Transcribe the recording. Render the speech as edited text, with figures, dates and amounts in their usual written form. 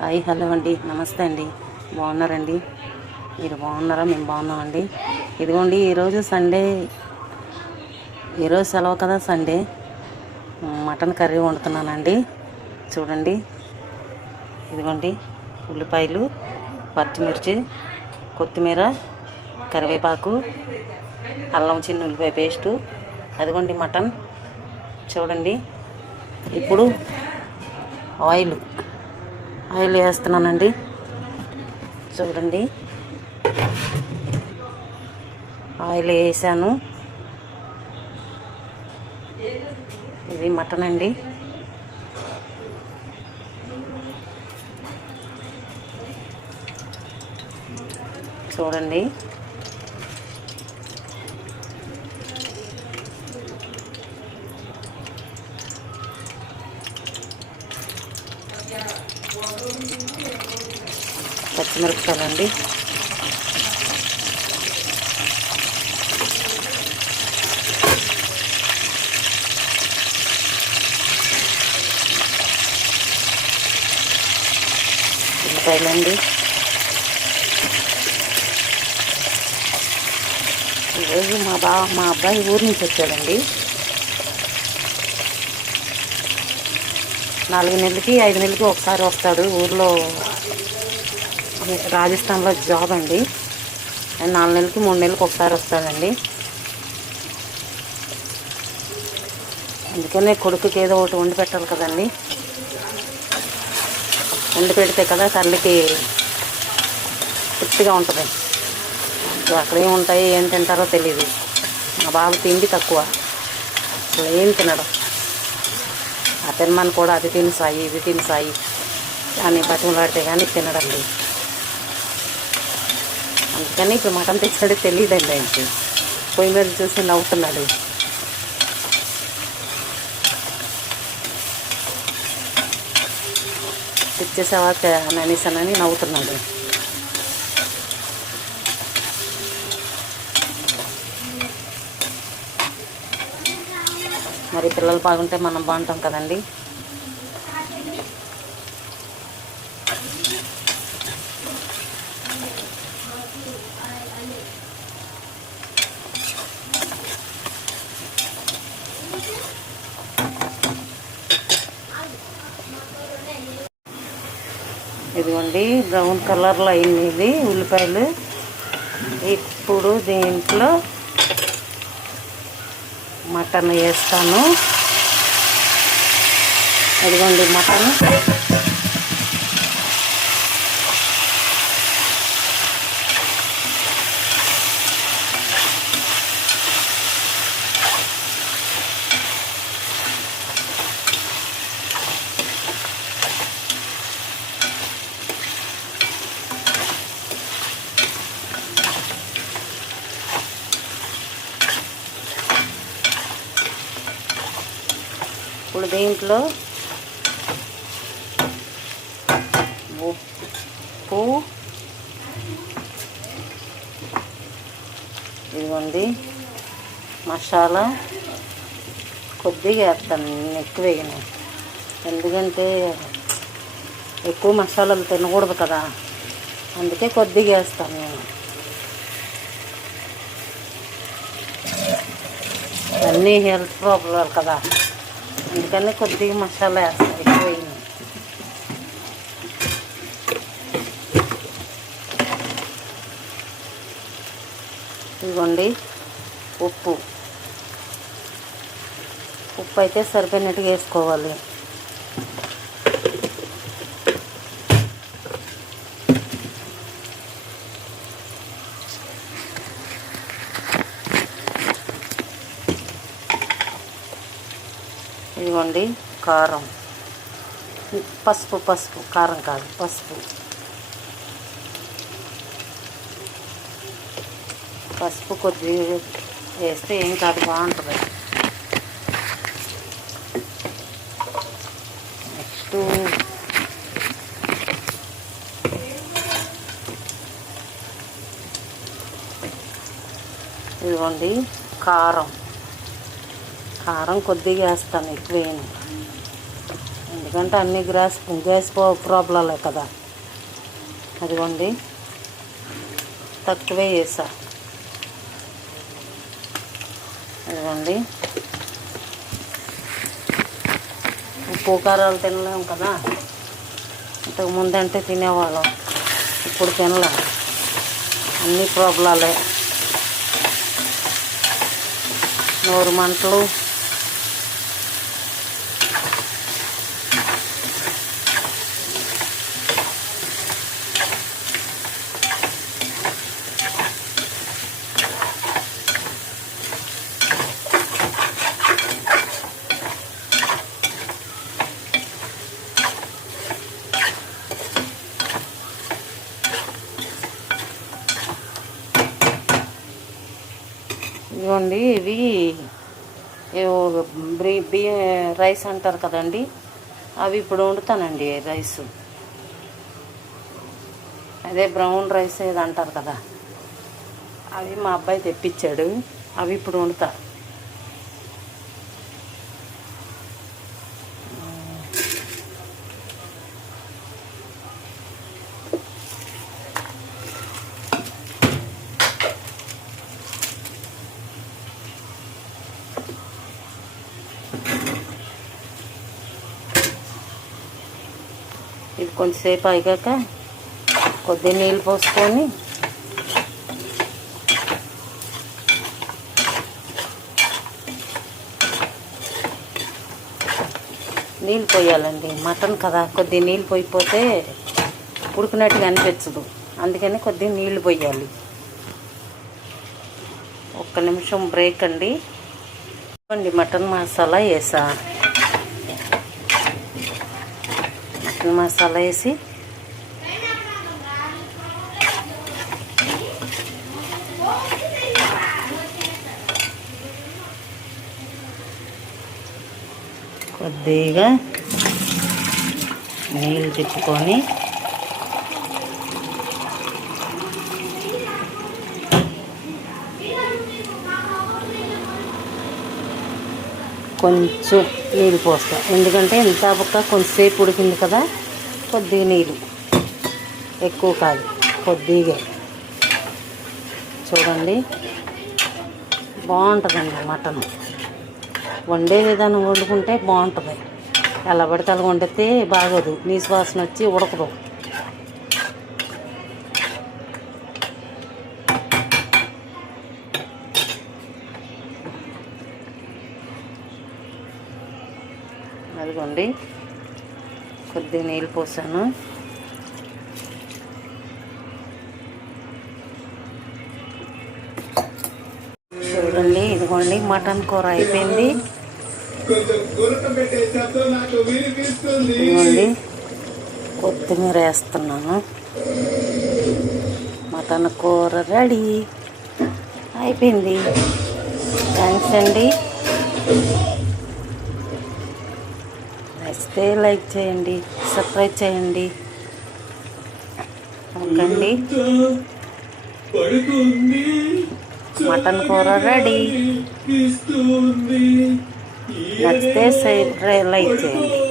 Hi hello అండి, నమస్తే అండి. బాగున్నారండి? మీరు బాగున్నారా? మేము బాగున్నామండి. ఇదిగోండి, ఈరోజు సండే, ఈరోజు సెలవు కదా, సండే. Mutton curry వండుతున్నానండి. చూడండి, ఇదిగోండి ఉల్లిపాయలు, పచ్చిమిర్చి, కొత్తిమీర, కరివేపాకు, అల్లం చిన్న ఉల్లిపాయ పేస్టు, అదిగోండి మటన్. చూడండి, ఇప్పుడు ఆయిల్ వేస్తున్నానండి. చూడండి, ఆయిల్ వేసాను. ఇది మటన్ అండి. చూడండి, పచ్చిమిరపకాయలండి. ఉల్లిపాయలండి. ఈరోజు మా అబ్బాయి ఊరి నుంచి వచ్చాడండి. 4 నెలలకి 5 నెలలకి ఒకసారి వస్తాడు. ఊర్లో రాజస్థాన్లో జాబ్ అండి. 4 నెలలకి 3 నెలలకి ఒకసారి వస్తాడండి. అందుకనే కొడుకుకి ఏదో ఒకటి వండి పెట్టాలి కదండి. వండి పెడితే కదా తల్లికి తృప్తిగా ఉంటుంది. అక్కడ ఏముంటాయి, ఏం తింటారో తెలియదు. మా బాబు తిండి తక్కువ, అసలు ఏం తినడం. ఆ తినమని కూడా అది తిని సాయి, ఇది తిని సాయి అని బతిమలాడితే కానీ తినడండి. అందుకని ఇప్పుడు మటన్ తెచ్చాడే తెలియదండి ఆయనకి. పొయ్యి మీద చూసి నవ్వుతున్నాడు. తెచ్చేసావా అనేసానని నవ్వుతున్నాడు. మరి పిల్లలు బాగుంటే మనం బాగుంటాం కదండి. ఇదిగోండి, బ్రౌన్ కలర్లో అయింది ఇది ఉల్లిపాయలు. ఇప్పుడు దీంట్లో మటన్ వేస్తాను. ఇదిగోండి మటన్. ఇప్పుడు దీంట్లో ఉప్పు, ఇదిగోండి మసాలా కొద్దిగా వేస్తాను, ఎక్కువ వేయను. ఎందుకంటే ఎక్కువ మసాలాలు తినకూడదు కదా, అందుకే కొద్దిగా వేస్తాను నేను. అన్నీ హెల్త్ ప్రాబ్లం కదా, అందుకని కొద్దిగా మసాలా వేస్తాను, ఎక్కువ వేయను. ఇదిగోండి ఉప్పు అయితే సరిపోయినట్టుగా వేసుకోవాలి. ఇదిగోండి కారం, పసుపు కారం కాదు, పసుపు కొద్దిగా వేస్తే ఏం కాదు, బాగుంటుంది. నెక్స్ట్ ఇదిగోండి కారం కొద్దిగా వేస్తాను, ఎక్కువ వేయను. ఎందుకంటే అన్ని గ్యాస్ ప్రాబ్లంలే కదా. అదిగోండి తక్కువే వేసా. అదిగోండి ఉప్పు కారాలు తినలేము కదా. ఇంతకు ముందంటే తినేవాళ్ళం, ఇప్పుడు తినలేం. అన్ని ప్రాబ్లాలే, నోరు మంటలు. ఇదిగోండి ఇవి బియ్యం రైస్ అంటారు కదండి, అవి ఇప్పుడు వండుతానండి. రైసు అదే బ్రౌన్ రైస్ ఏది అంటారు కదా, అవి మా అబ్బాయి తెప్పించాడు. అవి ఇప్పుడు వండుతా. ఇది కొంచెంసేపు అయిగాక కొద్దిగా నీళ్ళు పోసుకొని నీళ్ళు పోయాలండి. మటన్ కదా, కొద్దిగా నీళ్ళు పోయిపోతే ఉడికినట్టుగా అనిపించదు. అందుకని కొద్దిగా నీళ్ళు పోయాలి. ఒక్క నిమిషం బ్రేక్ అండి. మటన్ మసాలా వేసా. మటన్ మసాలా వేసి కొద్దిగా నీళ్ళు తిప్పుకొని కొంచెం నీళ్ళు పోస్తాం. ఎందుకంటే ఇంత పక్క కొంచెంసేపు ఉడికింది కదా, కొద్దిగా నీళ్ళు, ఎక్కువ కాదు, కొద్దిగా. చూడండి బాగుంటుందండి మటన్. వండే విధానం వండుకుంటే బాగుంటుంది. ఎలా పడితే అలా వండితే బాగోదు, నీసు వాసన వచ్చి ఉడకదు. అదిగోండి కొద్దిగా నీళ్ళు పోసాను. చూడండి ఇదిగోండి మటన్ కూర అయిపోయింది. ఇదిగోండి కొత్తిమీర వేస్తున్నాను. మటన్ కూర రెడీ అయిపోయింది. థ్యాంక్స్ అండి. నచ్చితే లైక్ చేయండి, సబ్స్క్రైబ్ చేయండి. ఓకే అండి, మటన్ కూర రెడీ. నచ్చితే లైక్ చేయండి.